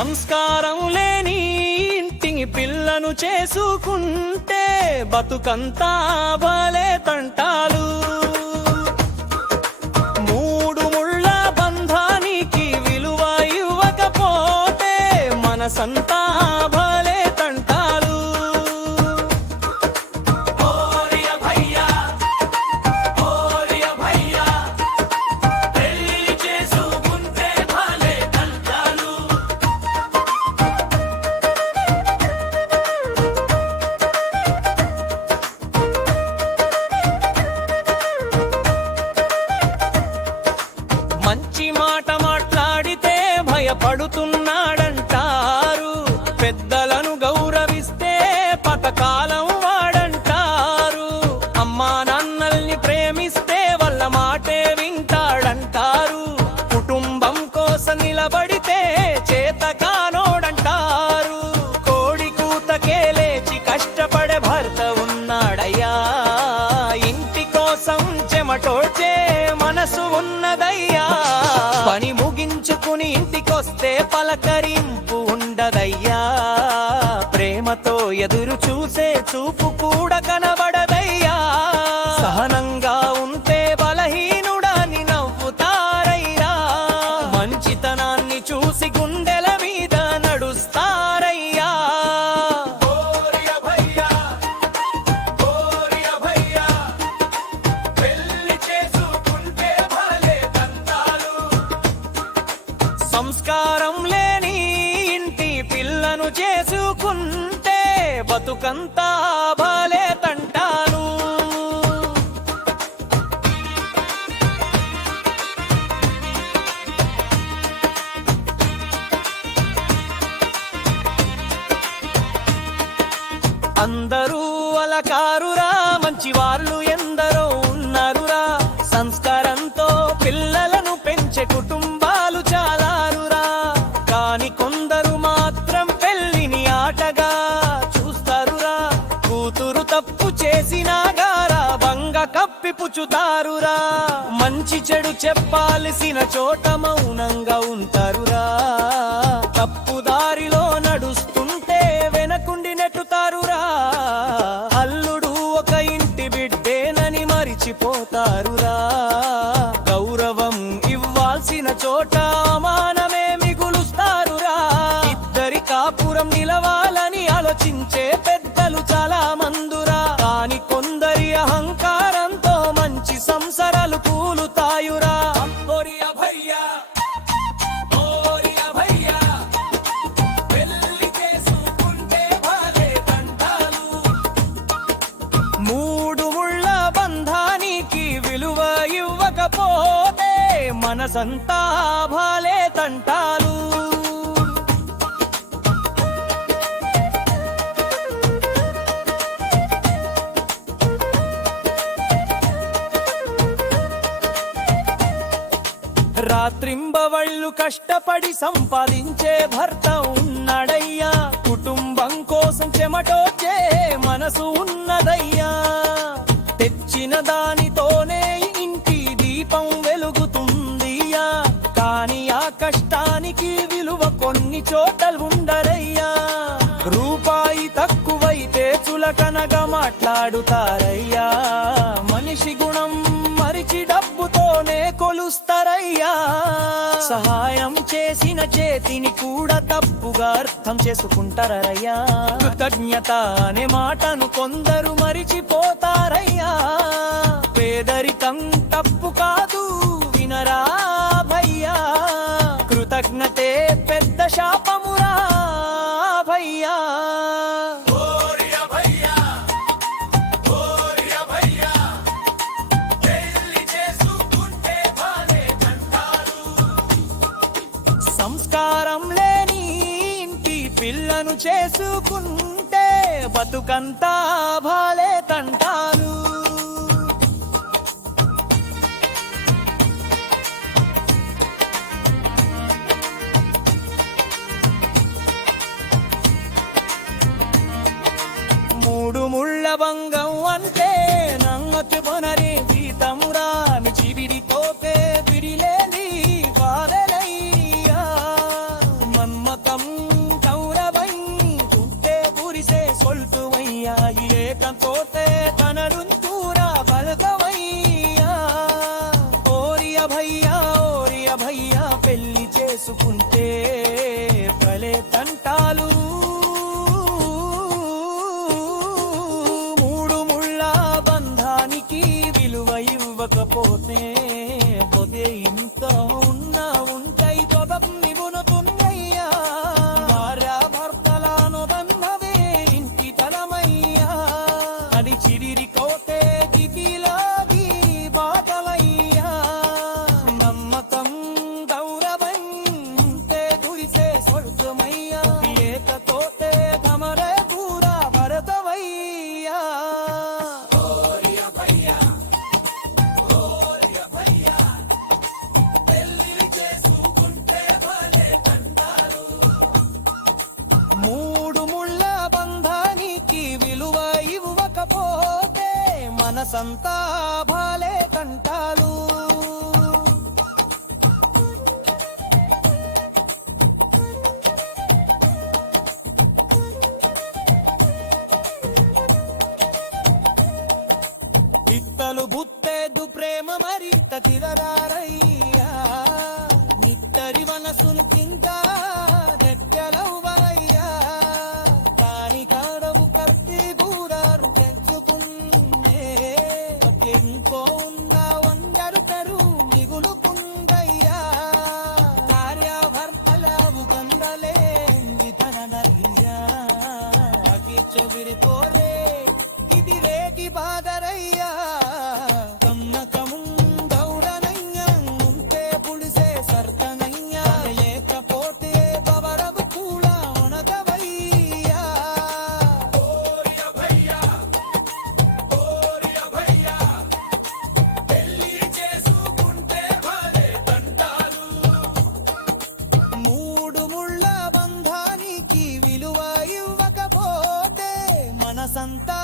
సంస్కారం లేని ఇంటిని పిల్లను చేసుకుంటే బతుకంతా భలే తంటాలు. మూడు ముళ్ళ బంధానికి విలువ ఇవ్వకపోతే మనసంతా భలే తంటాలు. మంచి మాట మాట్లాడితే భయపడుతున్నాడంటారు, పెద్దలను గౌరవిస్తే పతకాలం వాడంటారు, అమ్మా నాన్నల్ని ప్రేమిస్తే వాళ్ళ మాటే వింటాడంటారు, కుటుంబం కోసం నిలబడితే చేతకానోడంటారు, కోడి కూతకే లేచి కష్టపడే భర్త ఉన్నాడయ్యా, ఇంటి కోసం చెమటోడ్చే మనసు ఉన్నదయ్యా, పని ముగించుకుని ఇంటికొస్తే పలకరింపు ఉండదయ్యా, ప్రేమతో ఎదురు చూసే చూపు కూడా కనబడదయ్యా, సహనంగా ఉంటే బలహీనుడాని నవ్వుతారయ్యా, మంచితనాన్ని చూసి గుండెల మీద నడుస్తారయ్యా. సంస్కారం లేని ఇంటి పిల్లను చేసుకుంటే బతుకంతా భలే తంటాలు. అందరూ అలకారురా, మంచి వాళ్ళు ఎందరో ఉన్నారురా, సంస్కారంతో పిల్లలను పెంచే కుటుంబాలు చాలారురా, కాని కొందరు మాత్రం పెళ్లిని ఆటగా చూస్తారురా, కూతురు తప్పు చేసినా గారాబంగా కప్పిపుచ్చుతారురా, మంచి చెడు చెప్పాల్సిన చోట మౌనంగా ఉంటారురా, తప్పు దారిలో నడుస్తుంటే వెనకుండి నెట్టుతారురా, అల్లుడు ఒక ఇంటి బిడ్డేనని మరిచిపోతారురా, గౌరవం ఇవ్వాల్సిన చోట మానమే మిగులుస్తారురా, ఇద్దరి కాపురం నిలవాలని ఆలోచించే పెద్దలు చాలా మందురా, కాని కొందరి అహంకారంతో మంచి సంసారాలు కూలుతాయురా. మూడు ముళ్ళ బంధానికి విలువ ఇవ్వకపోతే మనసంతా భలే తంటాలు. రాత్రింబవళ్ళు కష్టపడి సంపాదించే భర్త ఉన్నాడయ్యా, కుటుంబం కోసం చెమటోచే మనసు ఉన్నదయ్యా, తెచ్చిన దానితోనే ఇంటి దీపం వెలుగుతుందియా, కాని ఆ కష్టానికి విలువ కొన్ని చోటలు ఉండరయ్యా, రూపాయి తక్కువైతే చులకనగా మాట్లాడుతారయ్యా, మనిషి గుణం మరిచి డబ్బుతోనే కొలుస్తారయ్యా, సహాయం చేసిన చేతిని కూడా తప్పుగా అర్థం చేసుకుంటారయ్యా, కృతజ్ఞత అనే మాటను కొందరు మరిచిపోతారయ్యా, పేదరికం తప్పు కాదు వినరా భయ్యా, కృతజ్ఞతే పెద్ద శాపమురా భయ్యా. సంస్కారం లేని ఇంటి పిల్లను చేసుకుంటే బతుకంతా భలే తంటాలు. మూడు ముళ్ళ భంగం అంటే నంగతి బొనరి జీతమురా, చిబిడితోపే బిడిలేని వారలయ్యా, మన్మతం భలే తంటాలు మూడు ముళ్ళ బంధానికి విలువ ఇవ్వకపోతే పొదే ఇంత ఉన్నా ఉంటాయి తొడన్ని గుణతున్నయ్యా భార్యాభర్తలను బంధవే ఇంటి తలమయ్యా అది చిరిరి కోతే దిగిలాగి బాటలయ్యా నమ్మకం గౌరవం ఉంటే దురిసే స్వర్గమయ్యా లేకపోతే తమరే పూరా భరతవయ్యా మూడు ముళ్ళ బంధానికి విలువ ఇవ్వకపోతే మనసంతా భాలే కంటాలు పిత్తలు బుత్తేదు ప్రేమ మరి తిరరారయ్యా నిట్టరి మనసును కింద రెట్టెలవ్వయ్యా కాని కాడవు కర్తి దూరారు తెంచుకున్నే ఇంకో ఉన్న వందరుతరు మిగులుకుందయ్యా కార్యవర్తలవు గందలేంది తననయ్యా చెవిరిపోలే ఇది రేగి బాదరయ్యా కమ్మకముం దౌడనయ్యా ఉంటే పులిసే సర్తనయ్యా లేకపోతే పవరము కూడా ఉనదవయ్యా మూడు ముళ్ళ బంధానికి విలువ ఇవ్వకపోతే మనసంతా